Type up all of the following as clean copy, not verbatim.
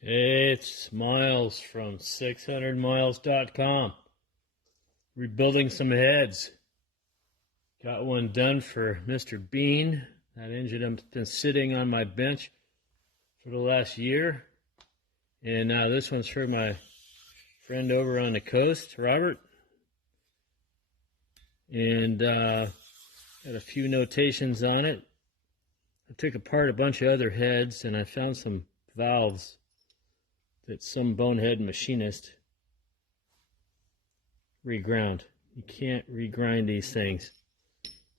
Hey, it's Miles from 600miles.com. Rebuilding some heads. Got one done for Mr. Bean. That engine has been sitting on my bench for the last year. And now this one's for my friend over on the coast, Robert. And got a few notations on it. I took apart a bunch of other heads and I found some valves that some bonehead machinist reground. You can't regrind these things.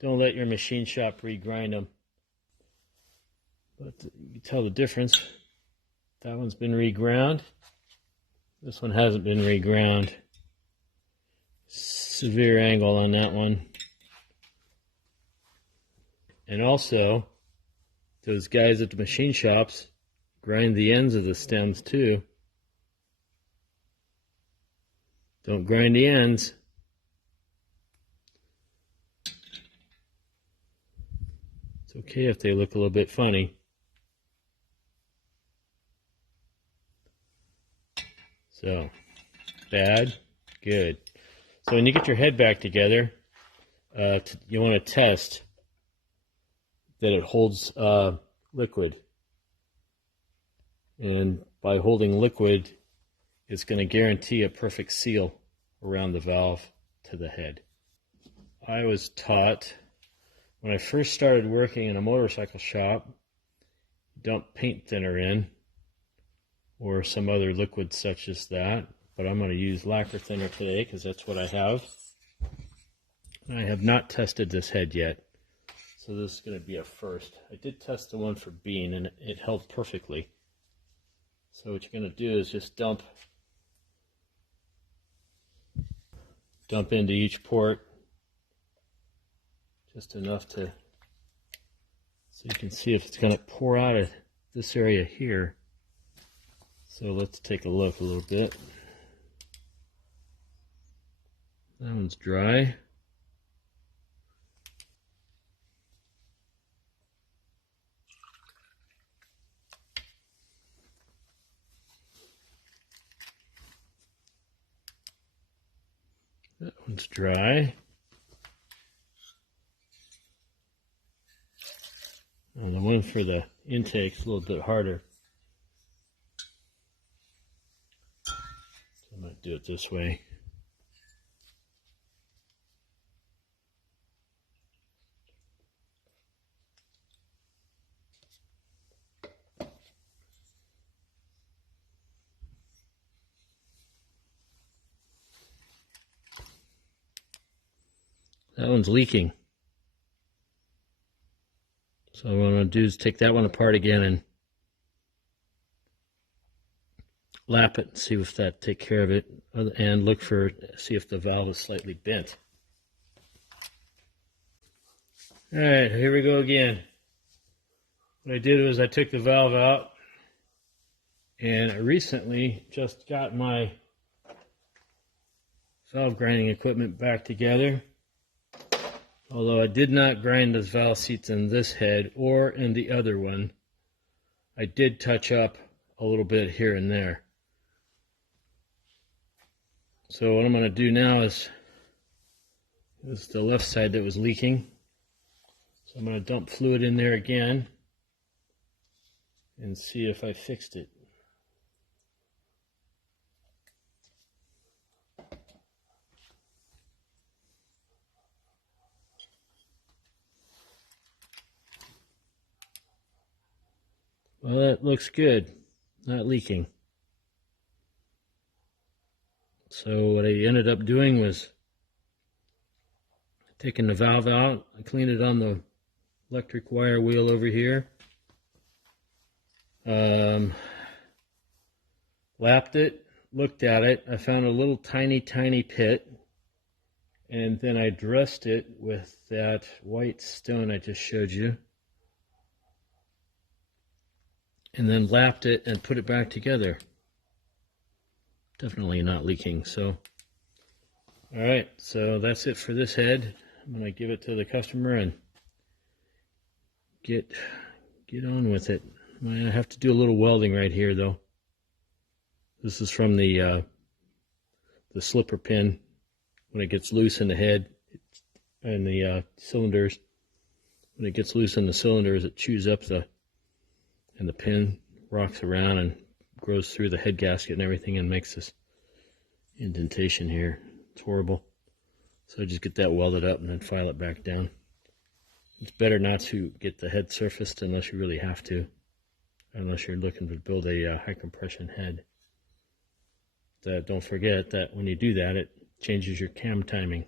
Don't let your machine shop regrind them. But you can tell the difference. That one's been reground. This one hasn't been reground. Severe angle on that one. And also, those guys at the machine shops grind the ends of the stems too. Don't grind the ends. It's okay if they look a little bit funny. So, bad, good. So when you get your head back together, you want to test that it holds liquid. And by holding liquid, it's going to guarantee a perfect seal around the valve to the head. I was taught when I first started working in a motorcycle shop, dump paint thinner in or some other liquid such as that, but I'm going to use lacquer thinner today because that's what I have. I have not tested this head yet, so this is going to be a first. I did test the one for Bean and it held perfectly. So what you're going to do is just dump into each port just enough so you can see if it's going to pour out of this area here. So let's take a look a little bit. That one's dry. That one's dry. And the one for the intake's a little bit harder. So I might do it this way. That one's leaking. So what I'm going to do is take that one apart again and lap it and see if that take care of it, and look see if the valve is slightly bent. All right, here we go again. What I did was I took the valve out, and I recently just got my valve grinding equipment back together. Although I did not grind the valve seats in this head or in the other one, I did touch up a little bit here and there. So what I'm going to do now is the left side that was leaking. So I'm going to dump fluid in there again and see if I fixed it. Well, that looks good, not leaking. So what I ended up doing was taking the valve out. I cleaned it on the electric wire wheel over here. Lapped it, looked at it. I found a little tiny pit. And then I dressed it with that white stone I just showed you. And then lapped it and put it back together. Definitely not leaking. So, all right, so that's it for this head. I'm going to give it to the customer and get on with it. I have to do a little welding right here though. This is from the slipper pin. When it gets loose in the head and the cylinders, when it gets loose in the cylinders, it chews up and the pin rocks around and goes through the head gasket and everything and makes this indentation here. It's horrible. So I just get that welded up and then file it back down. It's better not to get the head surfaced unless you really have to, unless you're looking to build a high compression head. Don't forget that when you do that, it changes your cam timing.